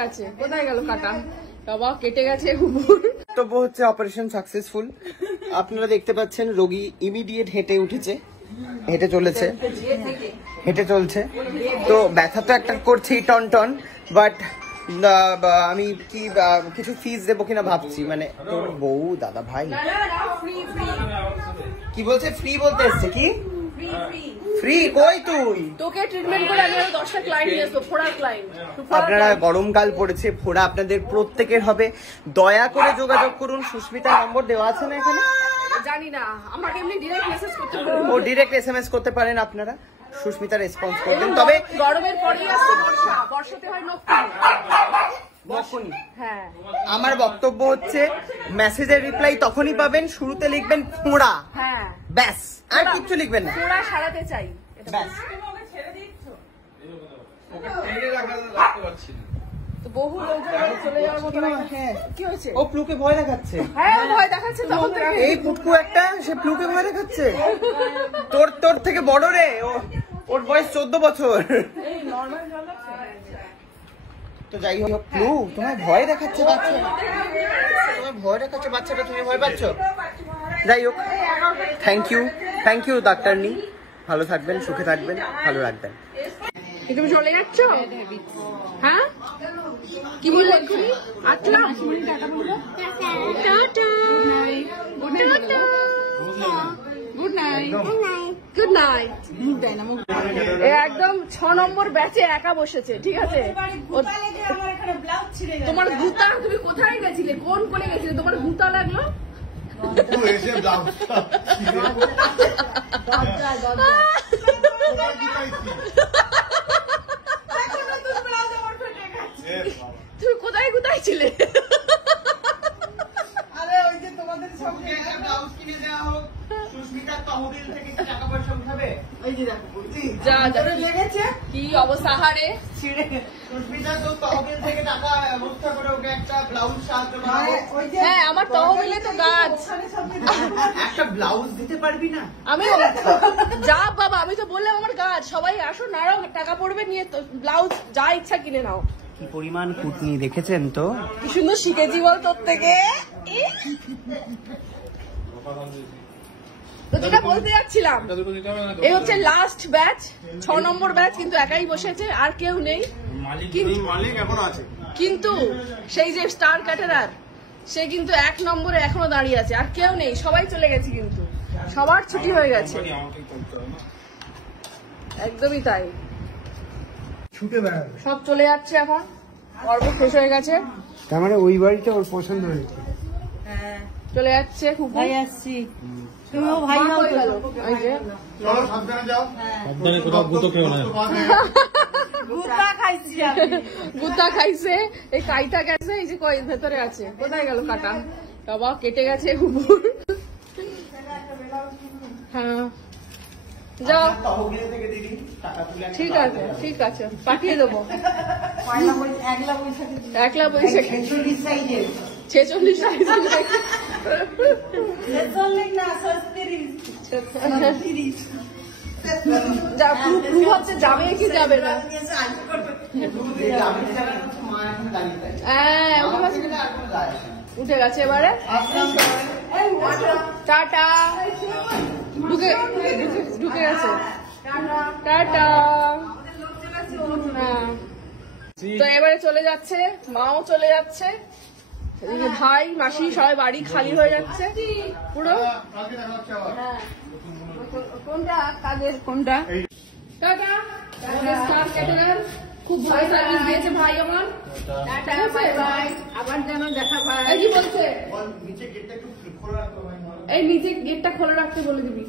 গেছে, কোথায় গেল কাটা? বাবা কেটে গেছে। বক্তব্য হচ্ছে অপারেশন সাকসেসফুল। আপনারা দেখতে পাচ্ছেন রোগী ইমিডিয়েট হেঁটে উঠেছে, হেঁটে চলছে। তো ব্যথা তো একটা করছেই টন টন, বাট আমি কি কিছু ফিস দেবো কিনা ভাবছি। মানে তোর বউ দাদা ভাই কি বলছে? ফ্রি বলতে এসছে কি? ফ্রি কই তুই? তোকে ট্রিটমেন্ট করে আমি 10টা ক্লায়েন্ট নিয়ে আসবো, ফোড়ার ক্লায়েন্ট। আপনারা গরমকাল পড়েছে, ফোড়া আপনাদের প্রত্যেকের হবে। দয়া করে যোগাযোগ করুন। সুস্মিতার নম্বর দেওয়া আছে না এখানে? জানি না, আমাকে এমনি ডাইরেক্ট মেসেজ করতে পারেন। ও ডাইরেক্ট এসএমএস করতে পারেন আপনারা। সুস্মিতা রেসপন্স করবেন। তবে গরমের পরেই আসছে বর্ষা, বর্ষাতে হয় নখনি। হ্যাঁ, আমার বক্তব্য হচ্ছে মেসেজের রিপ্লাই তখনই পাবেন, শুরুতে লিখবেন ফোড়া, হ্যাঁ ব্যাস, আর কিচ্ছু লিখবেন না। ফোড়া সারাতে চাই, ব্যাস। তো বহু লোকজন চলে যাওয়ার মতো। কি হয়েছে? ও প্লুকে ভয় দেখাচ্ছে। হ্যাঁ ভয় দেখাচ্ছে তখন থেকে। এই পুটকু একটা, সে প্লুকে ভয় দেখাচ্ছে। তোর থেকে বড় রে, ওর বয়স 14 বছর। তো যাই হোক, প্লু তোমার ভয় দেখাচ্ছে বাচ্চা, তোমার ভয় দেখাচ্ছে বাচ্চাটা, তুমি ভয় পাচ্ছ। যাই হোক, থ্যাংক ইউ ডাক্তারনি। ভালো থাকবেন, সুখে থাকবেন, ভালো রাখবেন। তুমি চলে যাচ্ছ? হ্যাঁ কি বললে? আসলাম। Good night. একদম 6 নম্বর ব্যাচে একা বসেছে, ঠিক আছে? তোমার গুতা, তুমি কোথায় গেছিলে? কোন কোণে গেছিলে? তোমার গুতা লাগলো? তুমি কোথায় কোথায় ছিলে? কি অবস্থা হারে? হ্যাঁ আমার তহবিলে তো গাছ। একটা ব্লাউজ দিতে পারবি না? আমি যা বাবা, আমি তো বললাম আমার গাছ, সবাই আসো নাও, টাকা পড়বে, নিয়ে ব্লাউজ যা ইচ্ছা কিনে নাও। কি পরিমাণ কুটনি দেখেছেন তো? কি সুন্দর শিখেছি বল তোর থেকে। তো যেটা বলতে যাচ্ছিলাম, এই হচ্ছে লাস্ট ব্যাচ, 6 নম্বর ব্যাচ, কিন্তু একাই বসেছে, আর কেউ নেই। কিন্তু সেই যে স্টার ক্যাটারার, সে কিন্তু 1 নম্বরে এখনো দাঁড়িয়ে আছে, আর কেউ নেই, সবাই চলে গেছে, কিন্তু সবার ছুটি হয়ে গেছে। একদমই তাই, সব চলে যাচ্ছে এখন, পর্ব শেষ হয়ে গেছে। তার মানে ওই বাড়িটা ওর পছন্দ হয়েছে। চলে যাচ্ছে খুব ভাই আসছি, তুমিও ভাই হও তো। এই যে চলো সাবধানে যাও, সাবধানে কোথাও গুতো খেও না। গুতা খাইছে, এই কাইটা গেছে, এই যে কই ভেতরে আছে, কোথায় গেল কাটা? বাবা কেটে গেছে কুকুর। হ্যাঁ যাও, ঠিক আছে পাঠিয়ে দেবো। 1 বৈশাখে 46 সাইজের। ভাবছে যাবে কি যাবে না। উঠে গেছে এবারে, টাটা, ঢুকে গেছে, টাটা। তো এবারে চলে যাচ্ছে, মাও চলে যাচ্ছে, ভাই মাসি সবাই বাড়ি খালি হয়ে যাচ্ছে পুরো। কোনটা কাজের, কোনটা? টাটা। খুব ভালো সার্ভিস দিয়েছে ভাই আমার। ভাই আবার যেন দেখা পায়। কি বলছে? এই নিচে গেটটা খোলা রাখতে বলে দিবি।